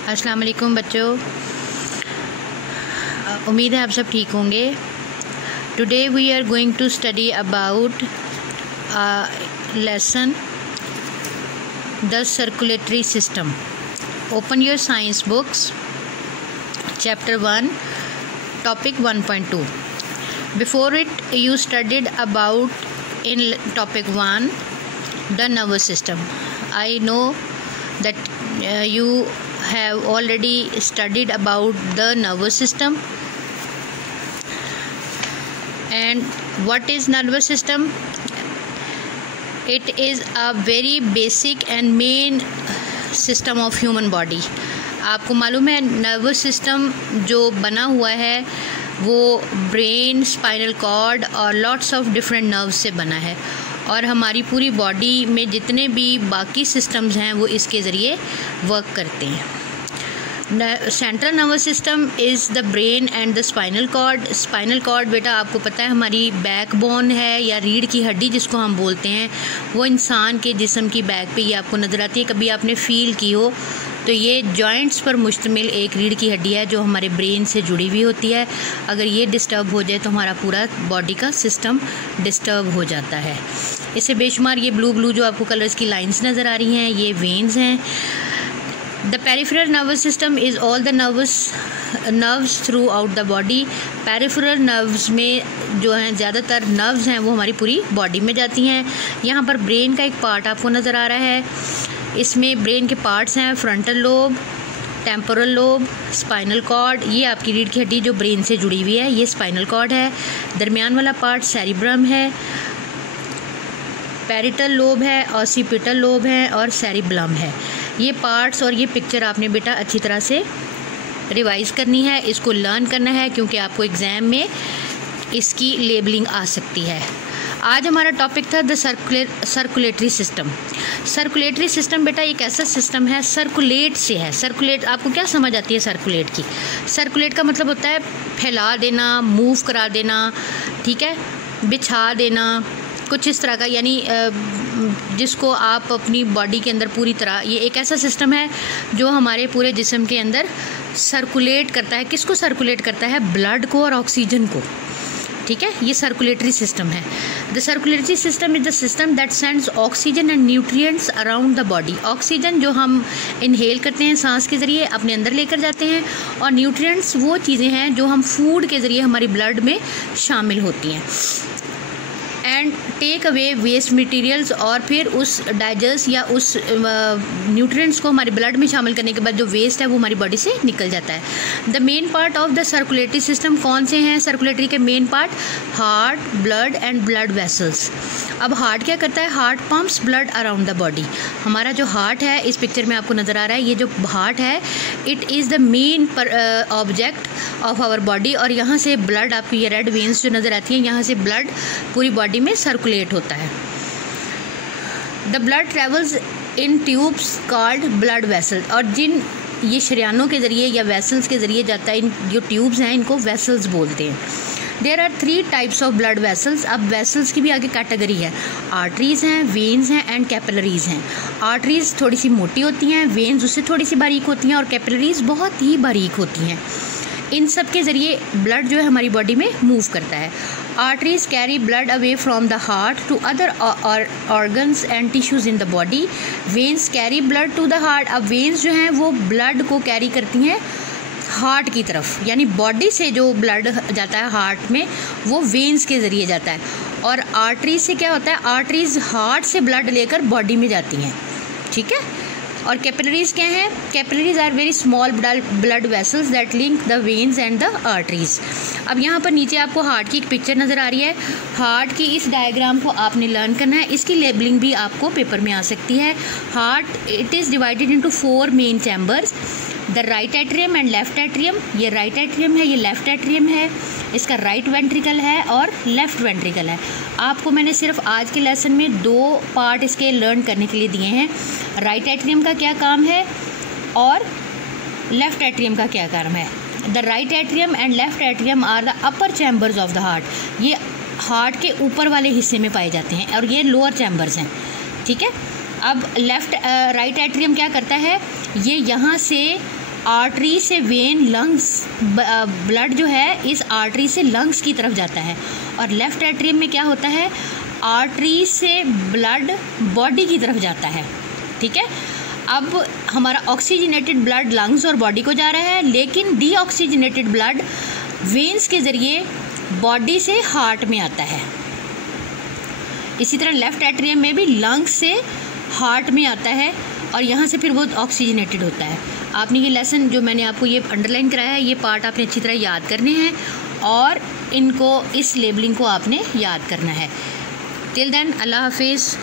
अस्सलाम वालेकुम बच्चों, उम्मीद है आप सब ठीक होंगे। Today we are going to study about lesson the circulatory system. Open your science books, chapter 1, topic 1.2। Before it you studied about in topic 1 the nervous system. I know that you have already studied about the nervous system. And what is nervous system? It is a very basic and main system of human body. आपको मालूम है nervous system जो बना हुआ है वो brain, spinal cord और lots of different nerves से बना है, और हमारी पूरी बॉडी में जितने भी बाकी सिस्टम्स हैं वो इसके ज़रिए वर्क करते हैं। Central nervous system is the brain and the spinal cord. Spinal cord बेटा आपको पता है हमारी बैकबोन है या रीढ़ की हड्डी जिसको हम बोलते हैं, वो इंसान के जिस्म की बैक पे ये आपको नज़र आती है। कभी आपने फील की हो तो ये जॉइंट्स पर मुश्तमिल एक रीढ़ की हड्डी है जो हमारे ब्रेन से जुड़ी हुई होती है। अगर ये डिस्टर्ब हो जाए तो हमारा पूरा बॉडी का सिस्टम डिस्टर्ब हो जाता है। इससे बेशुमार ये ब्लू जो आपको कलर्स की लाइंस नज़र आ रही हैं ये वेन्स हैं। The peripheral nervous system is all the nerves through out the body. Peripheral nerves में जो हैं ज़्यादातर नर्व्स हैं वो हमारी पूरी बॉडी में जाती हैं। यहाँ पर ब्रेन का एक पार्ट आपको नज़र आ रहा है। इसमें ब्रेन के पार्ट्स हैं frontal lobe, temporal lobe, spinal cord. ये आपकी रीढ़ की हड्डी जो ब्रेन से जुड़ी हुई है ये स्पाइनल कॉर्ड है। दरमियान वाला पार्ट सेरिब्रम है, पैरिटल लोब है, ऑसिपिटल लोब है और सेरिब्लम है। ये पार्ट्स और ये पिक्चर आपने बेटा अच्छी तरह से रिवाइज़ करनी है, इसको लर्न करना है क्योंकि आपको एग्ज़ाम में इसकी लेबलिंग आ सकती है। आज हमारा टॉपिक था the circulatory system. Circulatory system बेटा एक ऐसा सिस्टम है, सर्कुलेट से है। सर्कुलेट आपको क्या समझ आती है सर्कुलेट की? सर्कुलेट का मतलब होता है फैला देना, मूव करा देना, ठीक है, बिछा देना, कुछ इस तरह का, यानी जिसको आप अपनी बॉडी के अंदर पूरी तरह, ये एक ऐसा सिस्टम है जो हमारे पूरे जिस्म के अंदर सर्कुलेट करता है। किसको सर्कुलेट करता है? ब्लड को और ऑक्सीजन को, ठीक है, ये सर्कुलेटरी सिस्टम है। The circulatory system is the system that sends oxygen and nutrients around the body. Oxygen जो हम इनहेल करते हैं सांस के ज़रिए अपने अंदर लेकर जाते हैं, और न्यूट्रिएंट्स वो चीज़ें हैं जो हम फूड के ज़रिए हमारी ब्लड में शामिल होती हैं। And take away waste materials, और फिर उस डाइजेस्ट या उस न्यूट्रिएंट्स को हमारे ब्लड में शामिल करने के बाद जो वेस्ट है वो हमारी बॉडी से निकल जाता है। The main part of the circulatory system कौन से हैं? सर्कुलेटरी के main part heart, blood and blood vessels. अब हार्ट क्या करता है? Heart pumps blood around the body. हमारा जो हार्ट है इस पिक्चर में आपको नज़र आ रहा है, ये जो हार्ट है it is the main object of our body, और यहाँ से ब्लड, आपकी ये रेड वेन्स जो नज़र आती हैं, यहाँ से ब्लड पूरी बॉडी में सर्कुलेट होता है। The blood travels in tubes called blood vessel, और जिन ये शरियानों के ज़रिए या वेसल्स के ज़रिए जाता है, इन जो ट्यूब्स हैं इनको वेसल्स बोलते हैं। There are 3 types of blood vessels. अब वेसल्स की भी आगे कैटेगरी है। आर्टरीज़ हैं, वेन्स हैं एंड कैपिलरीज़ हैं। आर्टरीज़ थोड़ी सी मोटी होती हैं, वेन्स उससे थोड़ी सी बारीक होती हैं, और कैपिलरीज़ बहुत ही बारीक होती हैं। इन सब के ज़रिए ब्लड जो है हमारी बॉडी में मूव करता है। Arteries carry blood away from the heart to other organs and tissues in the body. Veins carry blood to the heart. अब वेन्स जो हैं वो ब्लड को कैरी करती हैं हार्ट की तरफ, यानी बॉडी से जो ब्लड जाता है हार्ट में वो वेन्स के ज़रिए जाता है। और आर्टरीज से क्या होता है? आर्टरीज हार्ट से ब्लड लेकर बॉडी में जाती हैं, ठीक है। और कैपिलरीज क्या हैं? Capillaries are very small blood vessels that link the veins and the arteries. अब यहाँ पर नीचे आपको हार्ट की एक पिक्चर नज़र आ रही है। हार्ट की इस डायग्राम को आपने लर्न करना है, इसकी लेबलिंग भी आपको पेपर में आ सकती है। Heart it is divided into 4 main chambers, the right atrium and left atrium. ये राइट एट्रियम है, ये लेफ्ट एट्रियम है, इसका राइट वेंट्रिकल है और लेफ्ट वेंट्रिकल है। आपको मैंने सिर्फ आज के लेसन में 2 पार्ट इसके लर्न करने के लिए दिए हैं। राइट एट्रियम का क्या काम है और लेफ्ट एट्रियम का क्या काम है। The right atrium and left atrium are the upper chambers of the heart. ये हार्ट के ऊपर वाले हिस्से में पाए जाते हैं और ये लोअर चैम्बर्स हैं, ठीक है। अब राइट एट्रियम क्या करता है? ये यहाँ से आर्टरी से वेन, लंग्स, ब्लड जो है इस आर्टरी से लंग्स की तरफ जाता है। और लेफ़्ट एट्रियम में क्या होता है, आर्टरी से ब्लड बॉडी की तरफ जाता है। ठीक है, अब हमारा ऑक्सीजनेटेड ब्लड लंग्स और बॉडी को जा रहा है, लेकिन डीऑक्सीजनेटेड ब्लड वेन्स के ज़रिए बॉडी से हार्ट में आता है। इसी तरह लेफ़्ट एट्रियम में भी लंग्स से हार्ट में आता है और यहाँ से फिर वो ऑक्सीजनेटेड होता है। आपने ये लेसन जो मैंने आपको ये अंडरलाइन कराया है, ये पार्ट आपने अच्छी तरह याद करने हैं और इनको, इस लेबलिंग को आपने याद करना है। टिल देन, अल्लाह हाफिज़।